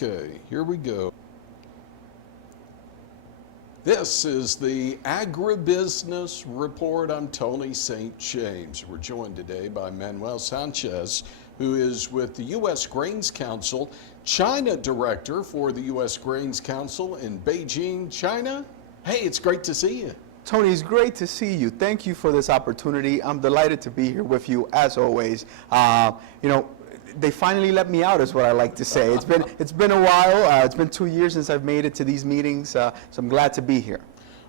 Okay, here we go. This is the Agribusiness Report. I'm Tony St. James. We're joined today by Manuel Sanchez, who is with the U.S. Grains Council, China Director for the U.S. Grains Council in Beijing, China. Hey, it's great to see you. Tony, it's great to see you. Thank you for this opportunity. I'm delighted to be here with you as always. They finally let me out, is what I like to say. It's been a while. It's been 2 years since I've made it to these meetings, so I'm glad to be here.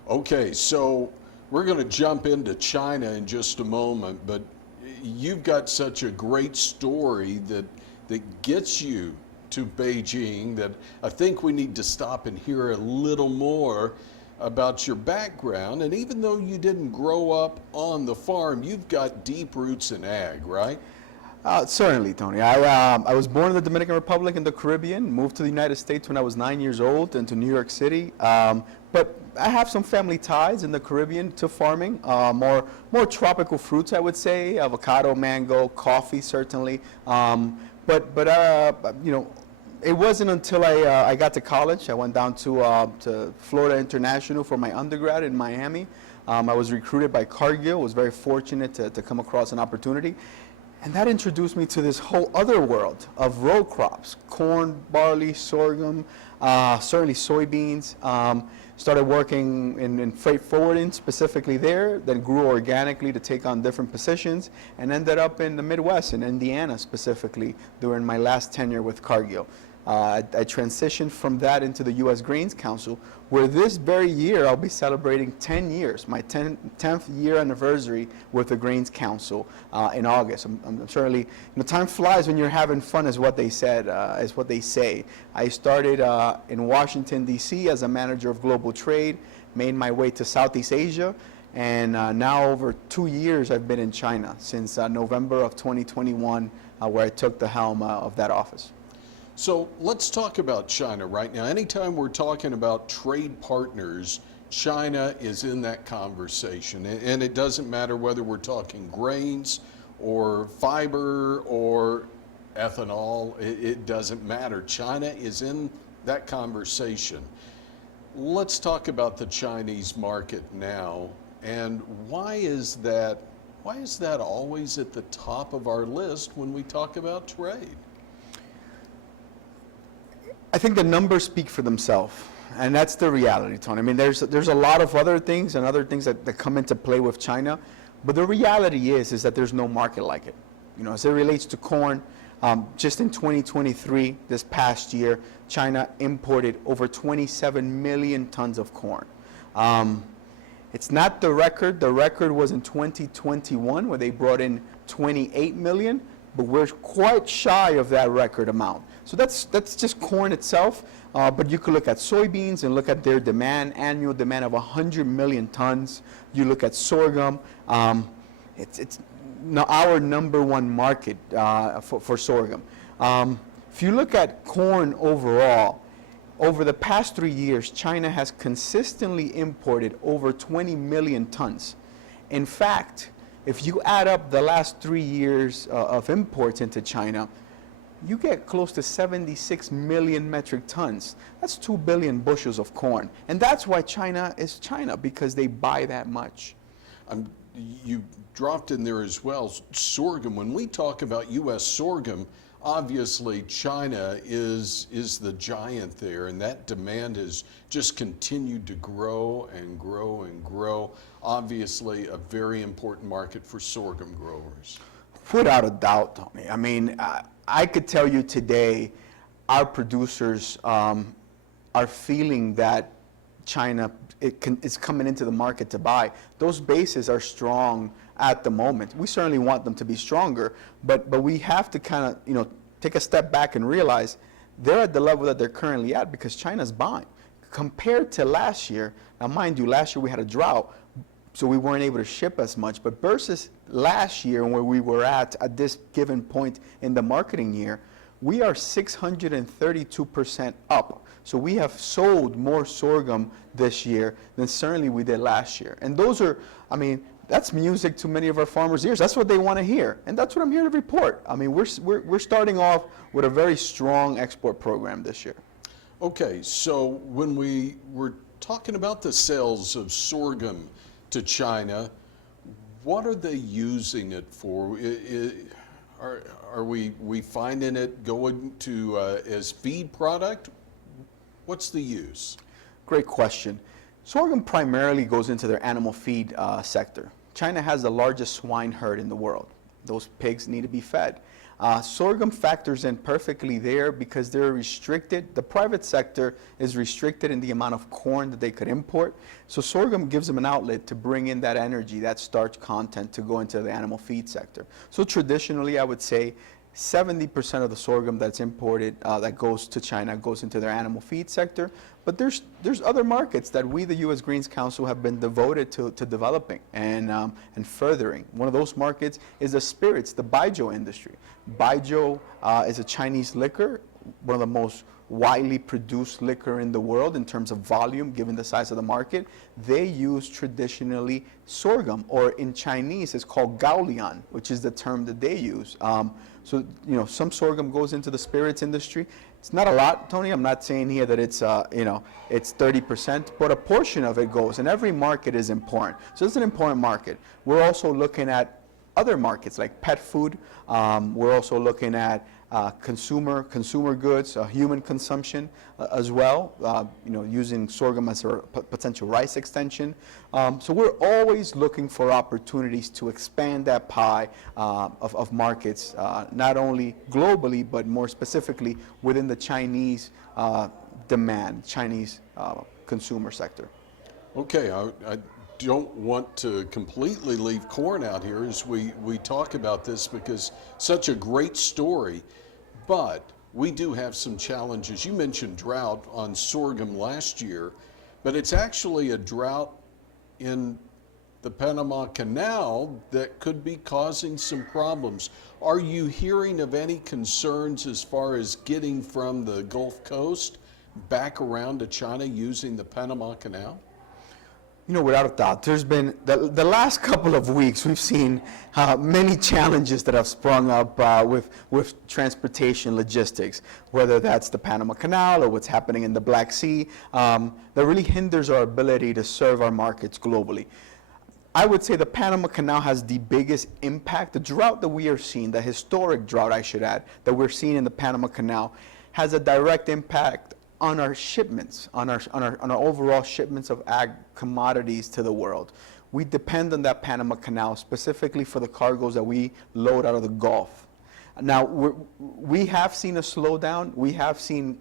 Okay, so we're going to jump into China in just a moment, but you've got such a great story that gets you to Beijing that I think we need to stop and hear a little more about your background. And even though you didn't grow up on the farm, you've got deep roots in ag, right? Certainly, Tony. I was born in the Dominican Republic in the Caribbean, moved to the United States when I was 9 years old and to New York City. But I have some family ties in the Caribbean to farming, more tropical fruits, I would say, avocado, mango, coffee, certainly. It wasn't until I got to college. I went down to Florida International for my undergrad in Miami. I was recruited by Cargill. Was very fortunate to come across an opportunity. And that introduced me to this whole other world of row crops: corn, barley, sorghum, certainly soybeans. Started working in freight forwarding specifically there, then grew organically to take on different positions, and ended up in the Midwest, in Indiana specifically, during my last tenure with Cargill. I transitioned from that into the U.S. Grains Council, where this very year I'll be celebrating 10 years, my 10th year anniversary with the Grains Council in August. I'm certainly, time flies when you're having fun, is what they said, is what they say. I started in Washington, D.C. as a manager of global trade, made my way to Southeast Asia, and now over 2 years I've been in China since November of 2021, where I took the helm of that office. So let's talk about China right now. Anytime we're talking about trade partners, China is in that conversation. And it doesn't matter whether we're talking grains or fiber or ethanol, it doesn't matter. China is in that conversation. Let's talk about the Chinese market now. And why is that always at the top of our list when we talk about trade? I think the numbers speak for themselves, and that's the reality, Tony. I mean, there's a lot of other things and other things that come into play with China, but the reality is that there's no market like it. As it relates to corn, just in 2023, this past year, China imported over 27 million tons of corn. It's not the record. The record was in 2021, where they brought in 28 million, but we're quite shy of that record amount. So that's just corn itself, but you could look at soybeans and look at their demand, annual demand of 100 million tons. You look at sorghum, it's our number one market for sorghum. If you look at corn overall, over the past 3 years, China has consistently imported over 20 million tons. In fact, if you add up the last 3 years of imports into China, you get close to 76 million metric tons. That's 2 billion bushels of corn. And that's why China is China, because they buy that much. You dropped in there as well, sorghum. When we talk about U.S. sorghum, obviously China is the giant there, and that demand has just continued to grow and grow and grow. Obviously a very important market for sorghum growers. Without a doubt, Tony. I mean, I could tell you today, our producers are feeling that China is coming into the market to buy. Those bases are strong at the moment. We certainly want them to be stronger, but we have to kind of take a step back and realize they're at the level that they're currently at because China's buying. Compared to last year, now mind you, last year we had a drought, so we weren't able to ship as much, but versus last year where we were at this given point in the marketing year, we are 632% up. So we have sold more sorghum this year than certainly we did last year. And those are, I mean, that's music to many of our farmers' ears. That's what they want to hear, and that's what I'm here to report. I mean, we're starting off with a very strong export program this year. Okay, so when we were talking about the sales of sorghum to China, what are they using it for? Are we finding it going to as feed product? What's the use? Great question. Sorghum primarily goes into their animal feed sector. China has the largest swine herd in the world. Those pigs need to be fed. Sorghum factors in perfectly there because they're restricted. The private sector is restricted in the amount of corn that they could import. So sorghum gives them an outlet to bring in that energy, that starch content to go into the animal feed sector. So traditionally, I would say 70% of the sorghum that's imported that goes to China goes into their animal feed sector. But there's other markets that we, the U.S. Greens Council, have been devoted to developing and furthering. One of those markets is the spirits, the baijiu industry. Baijiu is a Chinese liquor, one of the most widely produced liquor in the world in terms of volume, given the size of the market. They use traditionally sorghum, or in Chinese it's called gaolian, which is the term that they use. So, you know, some sorghum goes into the spirits industry. It's not a lot, Tony. I'm not saying here that it's, it's 30%, but a portion of it goes, and every market is important. So it's an important market. We're also looking at other markets like pet food. We're also looking at consumer goods, human consumption as well, using sorghum as a potential rice extension. So we're always looking for opportunities to expand that pie of markets, not only globally, but more specifically within the Chinese demand, Chinese consumer sector. Okay, I don't want to completely leave corn out here as we talk about this, because such a great story, but we do have some challenges. You mentioned drought on sorghum last year, but it's actually a drought in the Panama Canal that could be causing some problems. Are you hearing of any concerns as far as getting from the Gulf Coast back around to China using the Panama Canal? You know, without a doubt, there's been, the last couple of weeks, we've seen many challenges that have sprung up with transportation logistics, whether that's the Panama Canal or what's happening in the Black Sea, that really hinders our ability to serve our markets globally. I would say the Panama Canal has the biggest impact. The drought that we are seeing, the historic drought, I should add, that we're seeing in the Panama Canal, has a direct impact on our shipments, on our overall shipments of ag commodities to the world. We depend on that Panama Canal specifically for the cargoes that we load out of the Gulf. Now, we have seen a slowdown. We have seen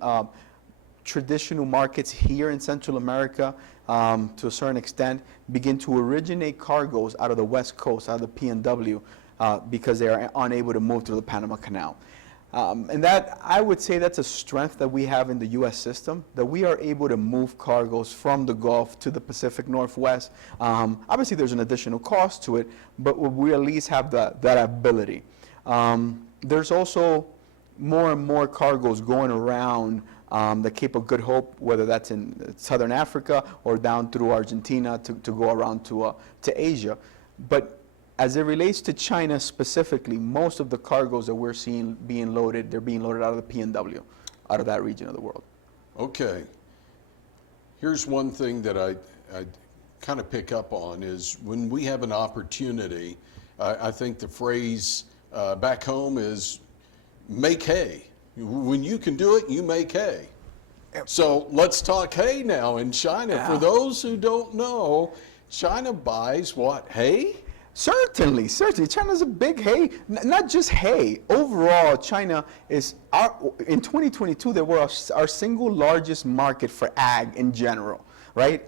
traditional markets here in Central America, to a certain extent, begin to originate cargoes out of the West Coast, out of the PNW, because they are unable to move through the Panama Canal. And that, I would say, that's a strength that we have in the U.S. system, that we are able to move cargoes from the Gulf to the Pacific Northwest. Obviously, there's an additional cost to it, but we at least have that ability. There's also more and more cargoes going around the Cape of Good Hope, whether that's in Southern Africa or down through Argentina to go around to Asia. But as it relates to China specifically, most of the cargoes that we're seeing being loaded, they're being loaded out of the PNW, out of that region of the world. Okay. Here's one thing that I kind of pick up on is when we have an opportunity, I think the phrase back home is make hay. When you can do it, you make hay. So let's talk hay now in China. Yeah. For those who don't know, China buys what, hay? Certainly. China's a big hay, not just hay. Overall, China is, in 2022, they were our single largest market for ag in general, right?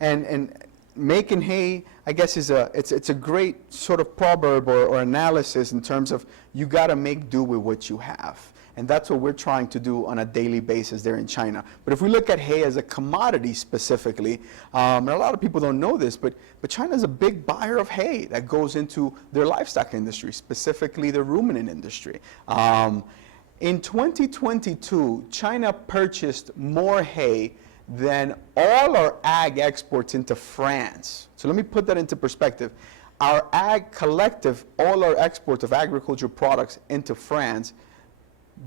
And making hay, I guess, it's a great sort of proverb or analysis in terms of you got to make do with what you have. And that's what we're trying to do on a daily basis there in China. But if we look at hay as a commodity specifically, and a lot of people don't know this, but China's a big buyer of hay that goes into their livestock industry, specifically the ruminant industry. In 2022, China purchased more hay than all our ag exports into France. So let me put that into perspective. Our ag collective, all our exports of agricultural products into France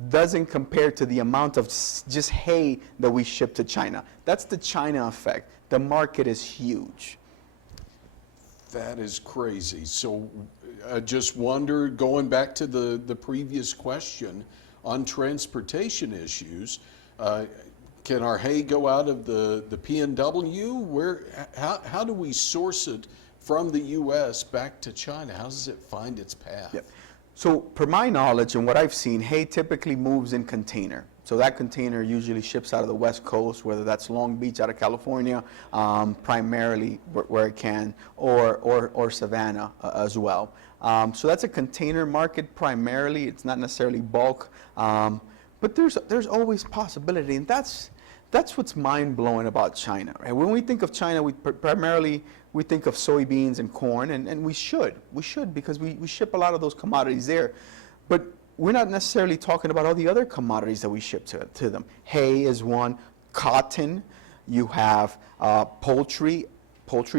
doesn't compare to the amount of just hay that we ship to China. That's the China effect. The market is huge. That is crazy. So I just wonder, going back to the previous question on transportation issues, can our hay go out of the PNW? How do we source it from the U.S. back to China? How does it find its path? Yep. So per my knowledge and what I've seen, hay typically moves in container. So that container usually ships out of the West Coast, whether that's Long Beach out of California, primarily where it can, or Savannah as well. So that's a container market primarily. It's not necessarily bulk, but there's always possibility, and that's what's mind-blowing about China. Right? When we think of China, we primarily think of soybeans and corn, and we should because we ship a lot of those commodities there. But we're not necessarily talking about all the other commodities that we ship to them. Hay is one, cotton, you have poultry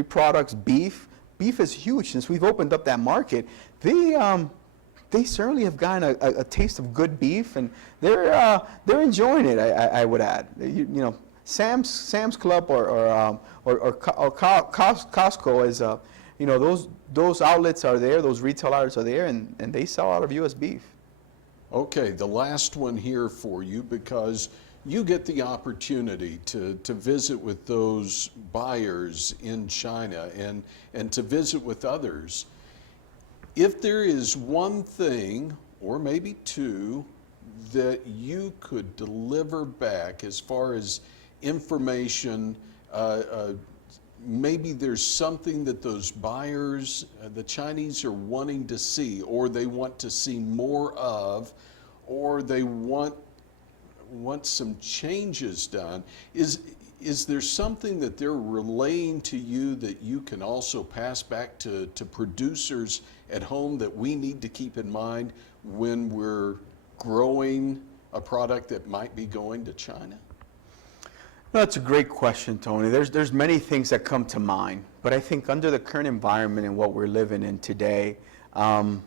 products, beef. Beef is huge. Since we've opened up that market, they certainly have gotten a taste of good beef, and they're enjoying it. I would add, you know, Sam's Club or Costco is, you know, those outlets are there, those retail outlets are there, and they sell out of U.S. beef. Okay, the last one here for you, because you get the opportunity to visit with those buyers in China and to visit with others. If there is one thing, or maybe two, that you could deliver back as far as information, maybe there's something that those buyers, the Chinese, are wanting to see, or they want to see more of, or they want some changes done. Is there something that they're relaying to you that you can also pass back to producers at home that we need to keep in mind when we're growing a product that might be going to China? No, that's a great question, Tony. There's many things that come to mind, but I think under the current environment and what we're living in today, the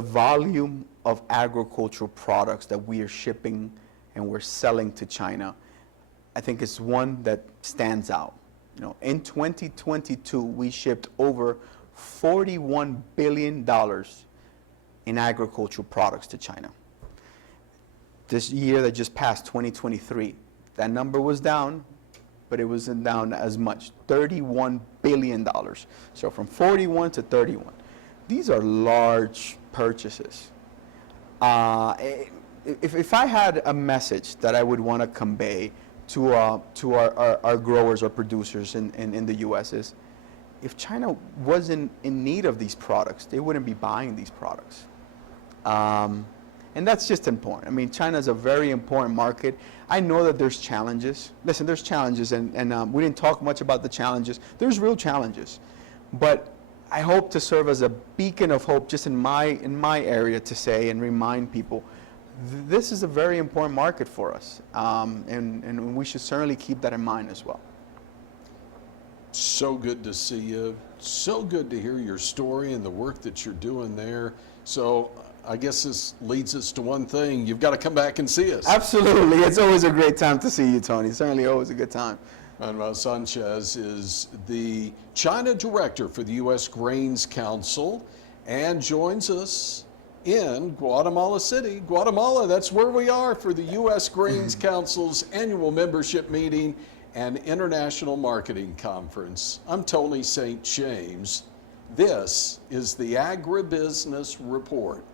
volume of agricultural products that we are shipping and we're selling to China, I think is one that stands out. You know, in 2022, we shipped over $41 billion in agricultural products to China. This year that just passed, 2023, that number was down, but it wasn't down as much, $31 billion. So from 41 to 31. These are large purchases. If I had a message that I would want to convey to our growers or producers in the U.S. is, if China wasn't in need of these products, they wouldn't be buying these products. And that's just important. I mean, China is a very important market. I know that there's challenges. Listen, there's challenges, and we didn't talk much about the challenges. There's real challenges. But I hope to serve as a beacon of hope just in my area to say and remind people, this is a very important market for us, and we should certainly keep that in mind as well. So good to see you. So good to hear your story and the work that you're doing there. So I guess this leads us to one thing. You've got to come back and see us. Absolutely. It's always a great time to see you, Tony. Certainly always a good time. Manuel Sanchez is the China Director for the U.S. Grains Council and joins us in Guatemala City. Guatemala, that's where we are for the U.S. Grains Council's annual membership meeting and International Marketing Conference. I'm Tony St. James. This is the Agribusiness Report.